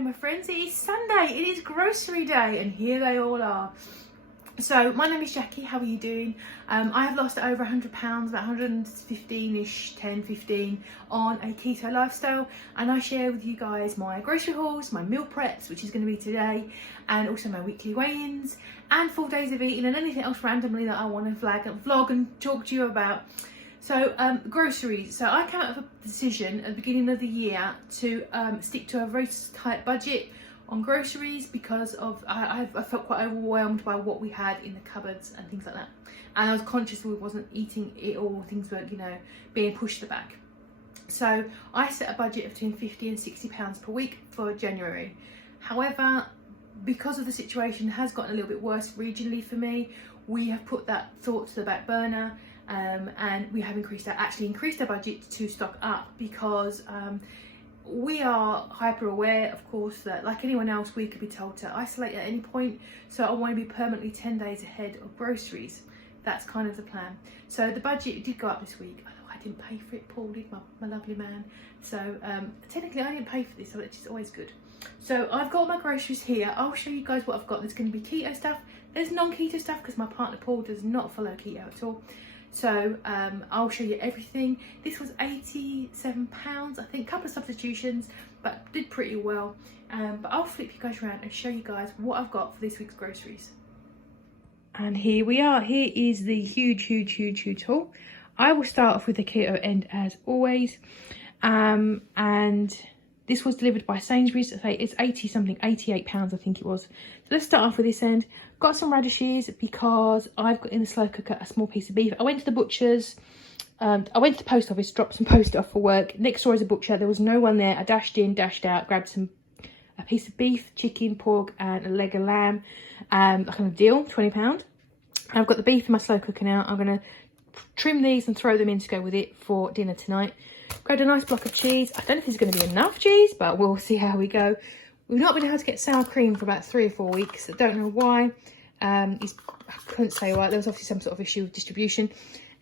my friends, it is Sunday, it is grocery day, and here they all are. So my name is Jackie, how are you doing? I have lost over 100 pounds, about 115ish, 10, 15 on a keto lifestyle, and I share with you guys my grocery hauls, my meal preps, which is going to be today, and also my weekly weigh-ins and 4 days of eating and anything else randomly that I want to vlog and talk to you about. So groceries. So I came up with a decision at the beginning of the year to stick to a very tight budget on groceries because of I felt quite overwhelmed by what we had in the cupboards and things like that, and I was conscious we wasn't eating it all, things were, you know, being pushed back. So I set a budget of between 50 and 60 pounds per week for January. However, because of the situation has gotten a little bit worse regionally for me, we have put that thought to the back burner. And we have increased our budget to stock up because we are hyper aware, of course, that like anyone else we could be told to isolate at any point. So I want to be permanently 10 days ahead of groceries. That's kind of the plan. So the budget did go up this week. I didn't pay for it, Paul did, my lovely man. So technically I didn't pay for this, which is always good. So I've got my groceries here. I'll show you guys what I've got. There's going to be keto stuff, there's non-keto stuff because my partner Paul does not follow keto at all. So I'll show you everything. This was £87, I think, a couple of substitutions, but did pretty well. But I'll flip you guys around and show you guys what I've got for this week's groceries. And here we are. Here is the huge haul. I will start off with the keto end as always. And this was delivered by Sainsbury's. It's 88 pounds, I think it was. So let's start off with this end. Got some radishes because I've got in the slow cooker a small piece of beef. I went to the butcher's. I went to the post office, dropped some post off for work. Next door is a butcher. There was no one there. I dashed in, dashed out, grabbed a piece of beef, chicken, pork, and a leg of lamb. Like on a deal, £20. I've got the beef in my slow cooker now. I'm going to trim these and throw them in to go with it for dinner tonight. Grabbed a nice block of cheese. I don't know if there's going to be enough cheese, but we'll see how we go. We've not been able to get sour cream for about 3 or 4 weeks. I don't know why. I couldn't say why. There was obviously some sort of issue with distribution.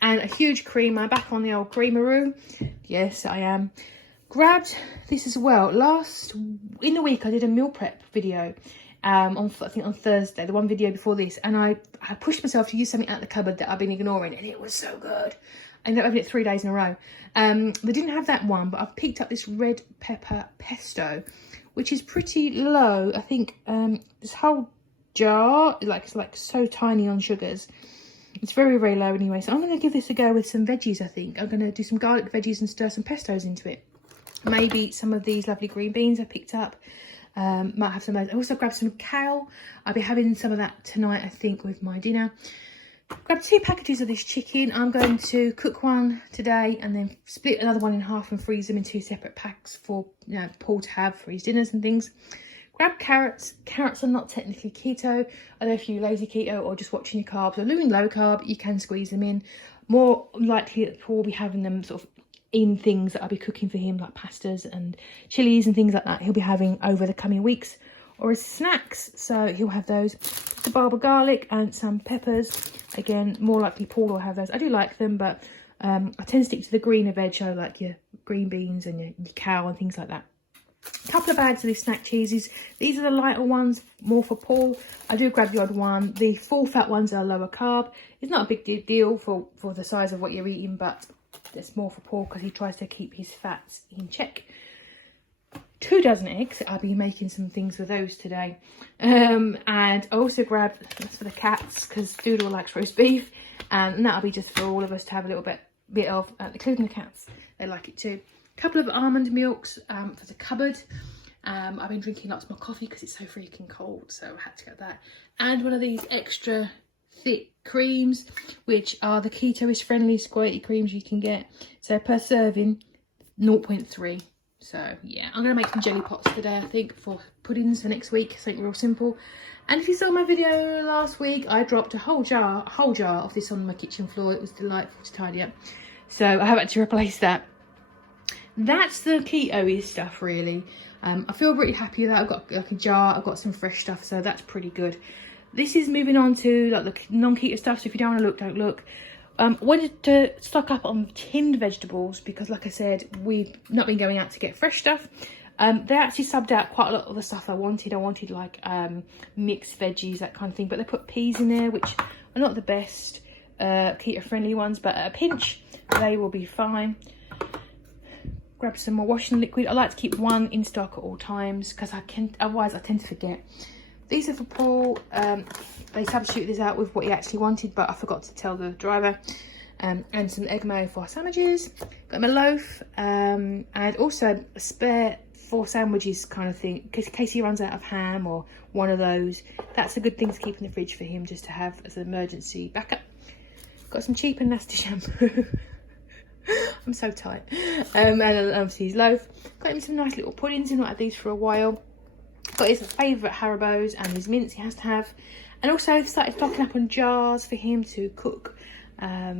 And a huge creamer. Back on the old creamaroo. Yes, I am. Grabbed this as well. In the week, I did a meal prep video. I think on Thursday, the one video before this. And I pushed myself to use something out of the cupboard that I've been ignoring. And it was so good. I ended up having it 3 days in a row. They didn't have that one, but I've picked up this red pepper pesto, which is pretty low. I think this whole jar it's like so tiny on sugars. It's very low anyway. So I'm going to give this a go with some veggies. I think I'm going to do some garlic veggies and stir some pestos into it. Maybe some of these lovely green beans I picked up. Might have some of those. I also grabbed some kale. I'll be having some of that tonight, I think, with my dinner. Grab 2 packages of this chicken. I'm going to cook one today and then split another one in half and freeze them in 2 separate packs for, you know, Paul to have for his dinners and things. Grab carrots. Carrots are not technically keto. I don't know if you're lazy keto or just watching your carbs or doing low carb, you can squeeze them in. More likely that Paul will be having them sort of in things that I'll be cooking for him, like pastas and chilies and things like that. He'll be having over the coming weeks or as snacks. So he'll have those. The barber garlic and some peppers. Again, more likely Paul will have those. I do like them, but I tend to stick to the greener veg, so like your green beans and your cow and things like that. A couple of bags of these snack cheeses. These are the lighter ones, more for Paul. I do grab the odd one. The full fat ones are lower carb. It's not a big deal for the size of what you're eating, but it's more for Paul because he tries to keep his fats in check. 2 dozen eggs. I'll be making some things with those today. And I also grabbed, that's for the cats because Doodle likes roast beef, and that'll be just for all of us to have a little bit of, including the cats. They like it too. A couple of almond milks for the cupboard. I've been drinking lots more coffee because it's so freaking cold, so I had to get that. And one of these extra thick creams, which are the keto-ish friendly squirty creams you can get. So per serving, 0.3. So yeah, I'm going to make some jelly pots today, I think, for puddings for next week. Something real simple. And if you saw my video last week, I dropped a whole jar of this on my kitchen floor. It was delightful to tidy up. So I have had to replace that. That's the keto stuff, really. I feel really happy that I've got like a jar. I've got some fresh stuff, so that's pretty good. This is moving on to like the non-keto stuff. So if you don't want to look, don't look. Wanted to stock up on tinned vegetables because, like I said, we've not been going out to get fresh stuff. They actually subbed out quite a lot of the stuff I wanted. I wanted like mixed veggies, that kind of thing, but they put peas in there, which are not the best keto friendly ones, but at a pinch they will be fine. Grab some more washing liquid. I like to keep one in stock at all times because otherwise I tend to forget. These are for Paul. They substitute this out with what he actually wanted, but I forgot to tell the driver. And some egg mayo for sandwiches. Got him a loaf, and also a spare 4 sandwiches kind of thing, in case he runs out of ham or one of those. That's a good thing to keep in the fridge for him, just to have as an emergency backup. Got some cheap and nasty shampoo. I'm so tight. And obviously his loaf. Got him some nice little puddings. He's not had these for a while. Got his favourite Haribos and his mints he has to have. And also started stocking up on jars for him to cook.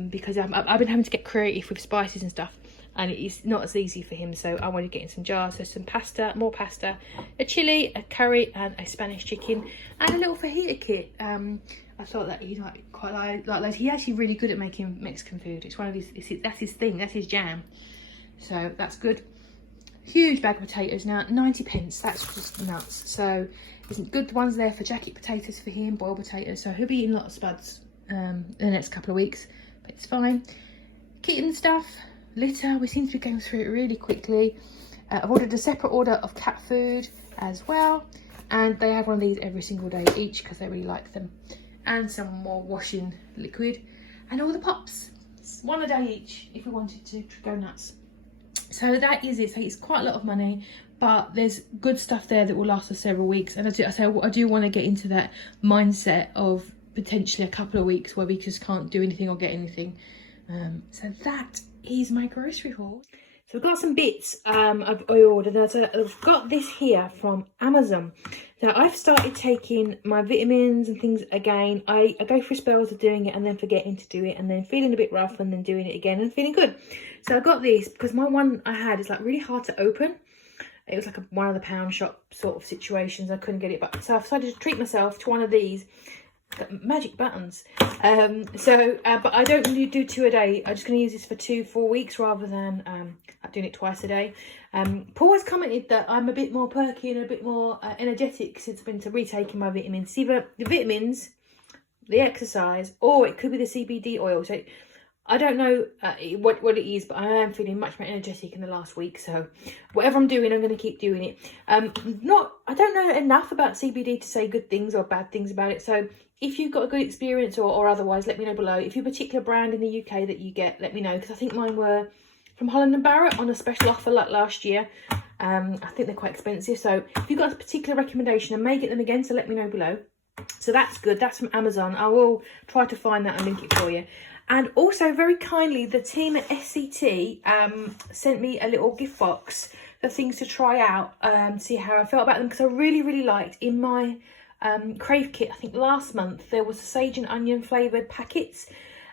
Because I've been having to get creative with spices and stuff, and it's not as easy for him, so I wanted to get in some jars. So some pasta, more pasta, a chili, a curry, and a Spanish chicken, and a little fajita kit. I thought that he might quite like those. He's actually really good at making Mexican food. It's one of his, that's his thing, that's his jam. So that's good. Huge bag of potatoes now, 90p. That's just nuts. So there's good ones there for jacket potatoes for him, boiled potatoes. So he'll be eating lots of spuds in the next couple of weeks, but it's fine. Kitten stuff, litter, we seem to be going through it really quickly. I've ordered a separate order of cat food as well, and they have one of these every single day each because they really like them. And some more washing liquid and all the pops, one a day each if we wanted to go nuts. So that is it. So it's quite a lot of money, but there's good stuff there that will last us several weeks. And I do want to get into that mindset of potentially a couple of weeks where we just can't do anything or get anything. So that is my grocery haul. So I've got some bits I ordered. I've got this here from Amazon. Now I've started taking my vitamins and things again. I go through spells of doing it and then forgetting to do it, and then feeling a bit rough and then doing it again and feeling good. So I got this because my one I had is like really hard to open. It was like a one of the pound shop sort of situations. I couldn't get it, but so I decided to treat myself to one of these. Got magic buttons. But I don't really do 2 a day. I'm just going to use this for 4 weeks rather than doing it twice a day. Paul has commented that I'm a bit more perky and a bit more energetic since I've been retaking my vitamins. See, the vitamins, the exercise, or it could be the CBD oil. So I don't know what it is, but I am feeling much more energetic in the last week. So whatever I'm doing, I'm going to keep doing it. I don't know enough about CBD to say good things or bad things about it. So if you've got a good experience or otherwise, let me know below. If you're a particular brand in the UK that you get, let me know. Because I think mine were from Holland & Barrett on a special offer like last year. I think they're quite expensive. So if you've got a particular recommendation, I may get them again. So let me know below. So that's good. That's from Amazon. I will try to find that and link it for you. And also, very kindly, the team at SCT sent me a little gift box of things to try out, see how I felt about them, because I really, really liked in my KRAVE kit, I think last month, there was sage and onion flavoured packets.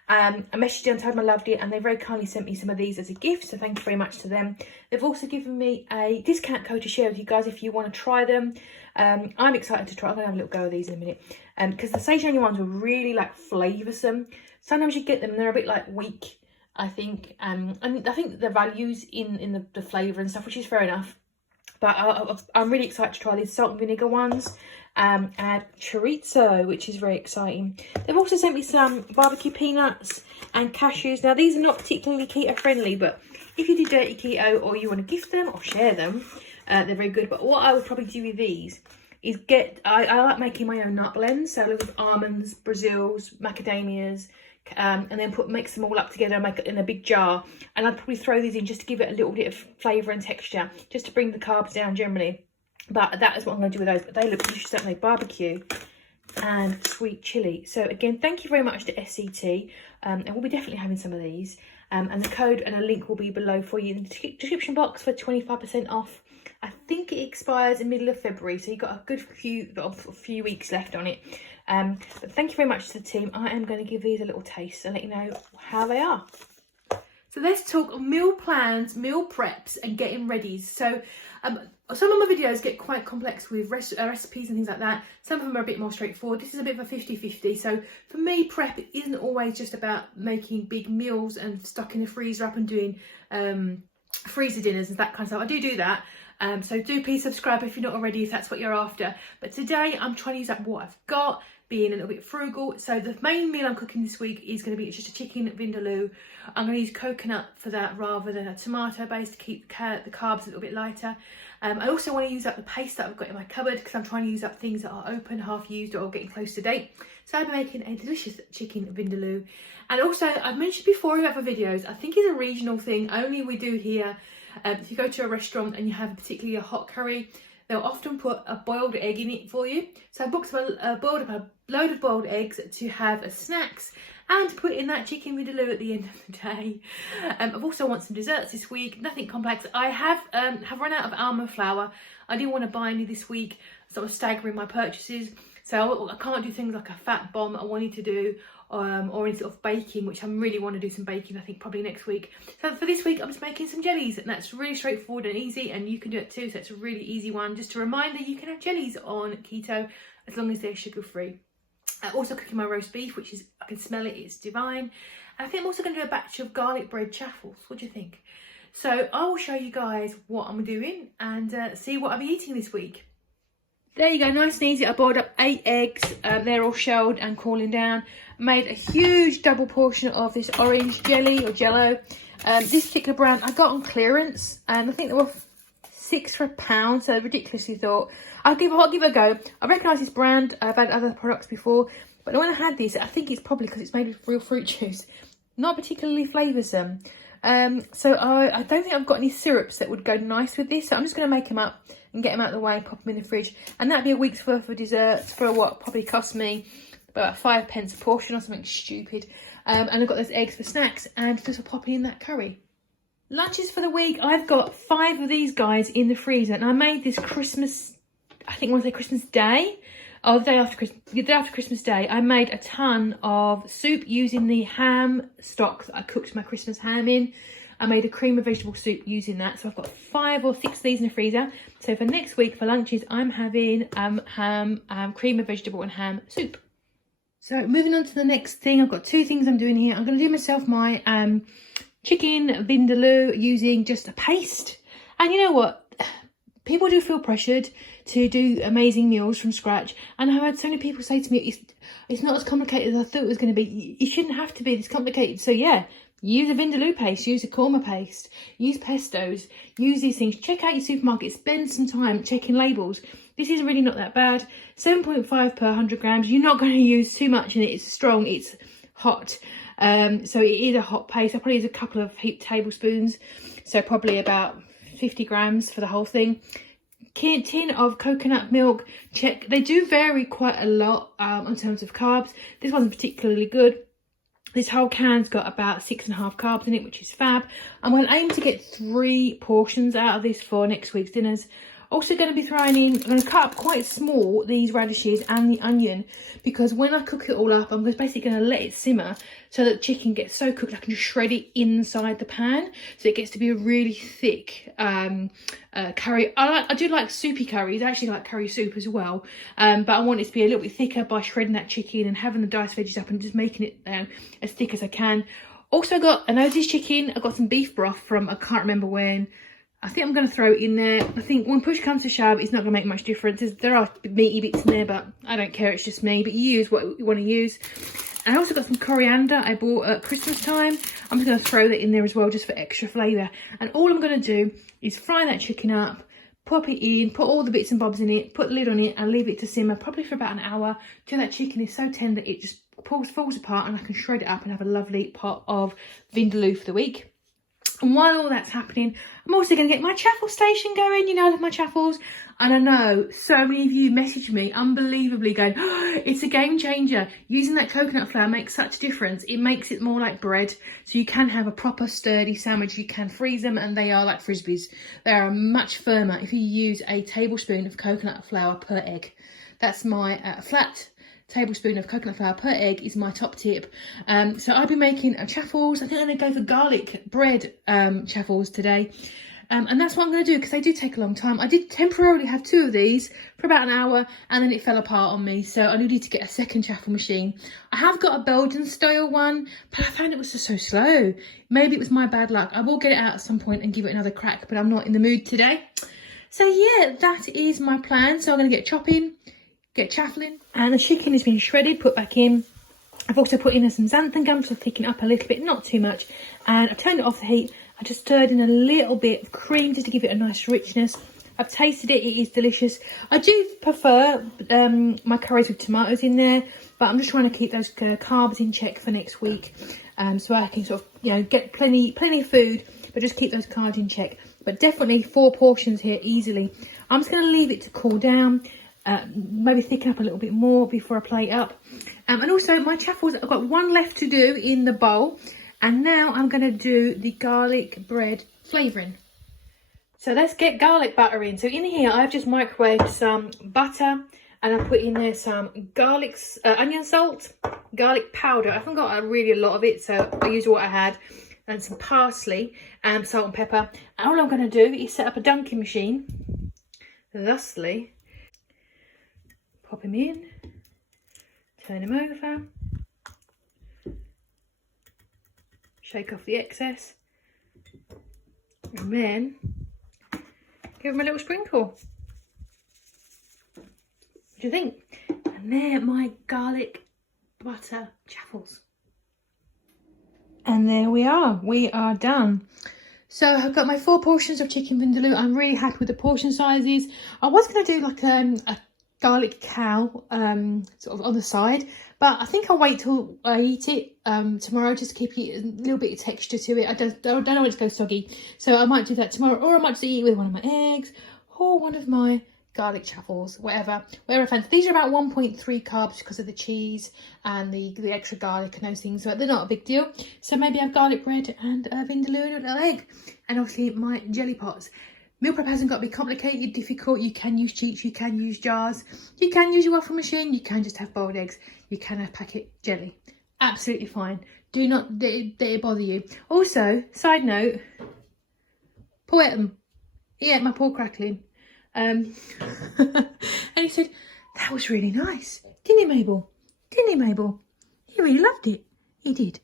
I messaged them, told them I loved it, and they very kindly sent me some of these as a gift, so thank you very much to them. They've also given me a discount code to share with you guys if you want to try them. I'm excited to try. I'm going to have a little go of these in a minute, because the sage and onion ones were really like flavoursome. Sometimes you get them and they're a bit like weak, I think. And I think the values in the flavour and stuff, which is fair enough. But I'm really excited to try these salt and vinegar ones. And chorizo, which is very exciting. They've also sent me some barbecue peanuts and cashews. Now, these are not particularly keto friendly, but if you do dirty keto or you want to gift them or share them, they're very good. But what I would probably do with these is I like making my own nut blends. So with almonds, Brazils, macadamias, and then mix them all up together and make it in a big jar. And I'd probably throw these in just to give it a little bit of flavour and texture, just to bring the carbs down generally. But that is what I'm going to do with those. But they look delicious, don't they? Barbecue and sweet chilli. So again, thank you very much to SCT. And we'll be definitely having some of these. And the code and a link will be below for you in the description box for 25% off. I think it expires in the middle of February, so you've got a good few weeks left on it. But thank you very much to the team. I am going to give these a little taste and let you know how they are. So let's talk meal plans, meal preps and getting ready. So some of my videos get quite complex with recipes and things like that. Some of them are a bit more straightforward. This is a bit of a 50-50. So for me, prep isn't always just about making big meals and stocking the freezer up and doing freezer dinners and that kind of stuff. I do that. So do please subscribe if you're not already, if that's what you're after. But today I'm trying to use up what I've got, being a little bit frugal. So the main meal I'm cooking this week is going to be just a chicken vindaloo. I'm going to use coconut for that rather than a tomato base to keep the carbs a little bit lighter. I also want to use up the paste that I've got in my cupboard because I'm trying to use up things that are open, half used, or getting close to date. So I'm making a delicious chicken vindaloo. And also, I've mentioned before in other videos, I think it's a regional thing, only we do here. If you go to a restaurant and you have particularly a hot curry, they'll often put a boiled egg in it for you. So I booked a load of boiled eggs to have as snacks and to put in that chicken vindaloo at the end of the day. I've also want some desserts this week, nothing complex. I have run out of almond flour. I didn't want to buy any this week, so I was staggering my purchases. So I can't do things like a fat bomb I wanted to do, or any sort of baking, which I really want to do some baking, I think probably next week. So for this week, I'm just making some jellies, and that's really straightforward and easy, and you can do it too, so it's a really easy one. Just a reminder, you can have jellies on keto as long as they're sugar-free. I'm also cooking my roast beef, which is, I can smell it, it's divine. And I think I'm also going to do a batch of garlic bread chaffles. What do you think? So I will show you guys what I'm doing and see what I'll be eating this week. There you go, nice and easy. I boiled up 8 eggs. They're all shelled and cooling down. Made a huge double portion of this orange jelly or jello. This particular brand I got on clearance, and I think they were £6 for £1, so ridiculously thought. I'll give it a go. I recognise this brand. I've had other products before, but when I had this, I think it's probably because it's made with real fruit juice. Not particularly flavoursome. So I don't think I've got any syrups that would go nice with this. So I'm just going to make them up and get them out of the way and pop them in the fridge. And that'd be a week's worth of desserts for what probably cost me about 5p a portion or something stupid. And I've got those eggs for snacks and just for popping in that curry. Lunches for the week, I've got 5 of these guys in the freezer. And I made this Christmas, I think I want to say Christmas Day. Oh, the day after Christmas Day, I made a ton of soup using the ham stock that I cooked my Christmas ham in. I made a cream of vegetable soup using that. So I've got 5 or 6 of these in the freezer. So for next week, for lunches, I'm having ham, cream of vegetable and ham soup. So moving on to the next thing, I've got 2 things I'm doing here. I'm going to do myself my chicken vindaloo using just a paste. And you know what? People do feel pressured to do amazing meals from scratch. And I've had so many people say to me, it's not as complicated as I thought it was going to be. It shouldn't have to be this complicated. So yeah, use a vindaloo paste, use a korma paste, use pestos, use these things. Check out your supermarket, spend some time checking labels. This is really not that bad. 7.5 per 100 grams. You're not going to use too much in it. It's strong, it's hot. So it is a hot paste. I probably use a couple of heaped tablespoons. So probably about 50 grams for the whole thing. Tin of coconut milk. Check. They do vary quite a lot in terms of carbs. This wasn't particularly good. This whole can's got about 6.5 carbs in it, which is fab. I'm going to aim to get 3 portions out of this for next week's dinners. Also going to be throwing in, I'm going to cut up quite small these radishes and the onion, because when I cook it all up, I'm basically going to let it simmer so that the chicken gets so cooked I can just shred it inside the pan, so it gets to be a really thick curry. I do like soupy curries. I actually like curry soup as well, but I want it to be a little bit thicker by shredding that chicken and having the diced veggies up and just making it as thick as I can. Also got an Otis chicken. I got some beef broth from, I can't remember when. I think I'm going to throw it in there. I think when push comes to shove, it's not going to make much difference. There are meaty bits in there, but I don't care. It's just me. But you use what you want to use. And I also got some coriander I bought at Christmas time. I'm just going to throw that in there as well, just for extra flavour. And all I'm going to do is fry that chicken up, pop it in, put all the bits and bobs in it, put the lid on it, and leave it to simmer probably for about an hour till that chicken is so tender it just falls apart, and I can shred it up and have a lovely pot of vindaloo for the week. And while all that's happening, I'm also going to get my Chaffles station going. You know, I love my Chaffles. And I know so many of you message me unbelievably going, oh, it's a game changer. Using that coconut flour makes such a difference. It makes it more like bread. So you can have a proper sturdy sandwich. You can freeze them and they are like Frisbees. They are much firmer if you use a tablespoon of coconut flour per egg. That's my flat tablespoon of coconut flour per egg is my top tip. So I'll be making a Chaffles. I think I'm going to go for garlic bread Chaffles today. And that's what I'm going to do, because they do take a long time. I did temporarily have 2 of these for about an hour, and then it fell apart on me. So I needed to get a second chaffle machine. I have got a Belgian style one, but I found it was just so slow. Maybe it was my bad luck. I will get it out at some point and give it another crack, but I'm not in the mood today. So yeah, that is my plan. So I'm going to get chopping, get chaffling, and the chicken has been shredded, put back in. I've also put in some xanthan gum to thicken up a little bit, not too much. And I've turned it off the heat. I just stirred in a little bit of cream just to give it a nice richness. I've tasted it, it is delicious. I do prefer my curries with tomatoes in there, but I'm just trying to keep those carbs in check for next week. So I can sort of, you know, get plenty of food, but just keep those carbs in check. But definitely 4 portions here easily. I'm just going to leave it to cool down. Maybe thicken up a little bit more before I plate up. And also my chaffles, I've got 1 left to do in the bowl. And now I'm going to do the garlic bread flavouring. So let's get garlic butter in. So in here I've just microwaved some butter, and I put in there some garlic, onion salt, garlic powder. I haven't got really a lot of it, so I used what I had, and some parsley and salt and pepper. And all I'm going to do is set up a dunking machine, thusly. Pop him in, turn him over, shake off the excess, and then give him a little sprinkle. What do you think? And they're my garlic butter chaffles. And there we are done. So I've got my 4 portions of chicken vindaloo. I'm really happy with the portion sizes. I was going to do like a garlic cow sort of on the side, but I think I'll wait till I eat it tomorrow, just to keep it a little bit of texture to it. I don't want it to go soggy, so I might do that tomorrow, or I might just eat it with one of my eggs or one of my garlic chaffles, whatever I fancy. These are about 1.3 carbs because of the cheese and the extra garlic and those things, so they're not a big deal. So maybe have garlic bread and vindaloo and a little egg, and obviously my jelly pots. Meal prep hasn't got to be complicated, difficult. You can use sheets, you can use jars, you can use your waffle machine, you can just have boiled eggs, you can have packet jelly. Absolutely fine. Do not let it bother you. Also, side note, Paul ate them. He ate my pork crackling. And he said, that was really nice. Didn't he, Mabel? Didn't he, Mabel? He really loved it. He did.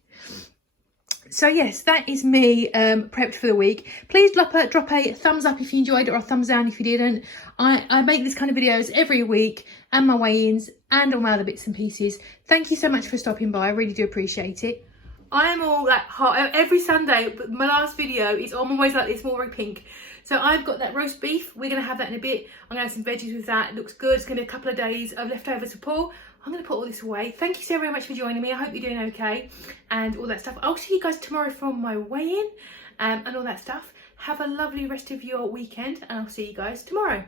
So yes, that is me prepped for the week. Please drop a thumbs up if you enjoyed it, or a thumbs down if you didn't. I make this kind of videos every week, and my weigh-ins and all my other bits and pieces. Thank you so much for stopping by. I really do appreciate it. I am all like hot every Sunday, but my last video is always like this, more very pink. So I've got that roast beef. We're going to have that in a bit. I'm going to have some veggies with that. It looks good. It's going to be a couple of days of leftovers to Paul. I'm going to put all this away. Thank you so very much for joining me. I hope you're doing okay and all that stuff. I'll see you guys tomorrow from my weigh-in and all that stuff. Have a lovely rest of your weekend, and I'll see you guys tomorrow.